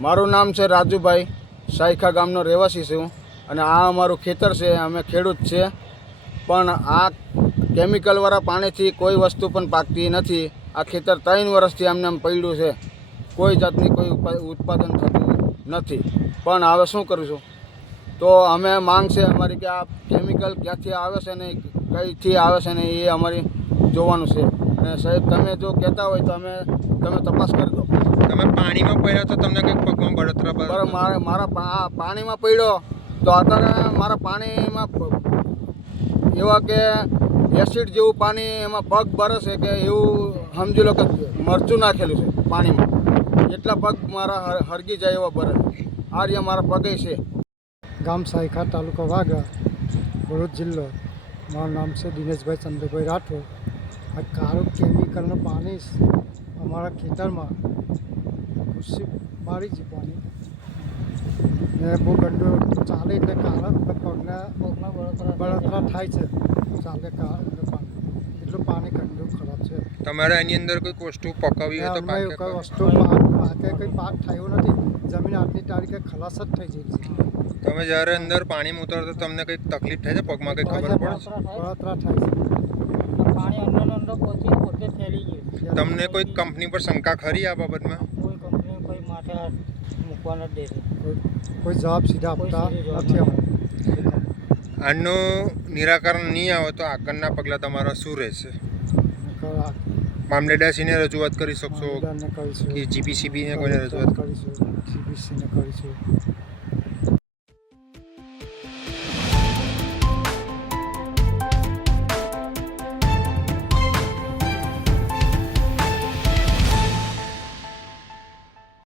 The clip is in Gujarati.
મારું નામ છે રાજુભાઈ. સાયખા ગામનો રહેવાસી છું અને આ અમારું ખેતર છે, અમે ખેડૂત છે. પણ આ કેમિકલવાળા પાણીથી કોઈ વસ્તુ પણ પાકતી નથી. આ ખેતર ત્રણ વર્ષથી અમને એમ પડ્યું છે. કોઈ જાતની કોઈ ઉત્પાદન થતું નથી. પણ હવે શું કરીશું? તો અમે માંગ છે અમારી કે આ કેમિકલ ક્યાંથી આવે છે ને કઈથી આવે છે ને એ અમારી જોવાનું છે. અને સાહેબ, તમે જો કહેતા હોય તો અમે, તમે તપાસ કરી દો. તમે પાણીમાં પડ્યા તો તમને કંઈક પગમાં બળતરા બરાબર, મારે મારા પાણીમાં પડ્યો તો અત્યારે મારા પાણીમાં એવા કે એસિડ જેવું પાણી એમાં પગ બરસે કે એવું સમજી લો કે મરચું નાખેલું છે પાણીમાં. એટલા પગ મારા હર- હરગી જાય એવા બરસ આ રહ્યા મારા પગે છે. ગામ સાયખા તાલુકો વાગા, ભરૂચ જિલ્લો. મારું નામ છે દિનેશભાઈ ચંદ્રભાઈ રાઠોડ. આ કાળું કેમિકલનું પાણી અમારા ખેતરમાં. ખુશી મારી છે પાણી ને બહુ ગંડો ચાલે એટલે કાળા પગના બળતરા થાય છે. ચાલે કાળા પાણી. એટલું પાણી ગંદુ ખરાબ છે. તમારે એની અંદર કોઈ વસ્તુ પકાવી હોય તો પાકે કોઈ વસ્તુ પાકે કંઈ પાક થયો નથી. જમીન આજની તારીખે ખલાસ જ થઈ જાય છે. તમે જ્યારે અંદર પાણીમાં ઉતરો તો તમને કંઈક તકલીફ થાય છે? પગમાં કંઈક ખબર પડે? છે બળતરા થાય છે. પાણી અંદર અંદર પોતે પોતે ફેલી ગયું. તમને કોઈ કંપની પર શંકા ખરી આ બાબતમાં? કોઈ મૂકવા નથી દેતી કોઈ જવાબ સીધા આપતા નથી આનું નિરાકરણ નહીં આવે તો આગળના પગલાં તમારા શું રહેશે? મામલેદારશ્રીને રજૂઆત કરી શકશો કે જીપીસીબીને કોઈને રજૂઆત કરીશું. જીબીસીને કરીશું.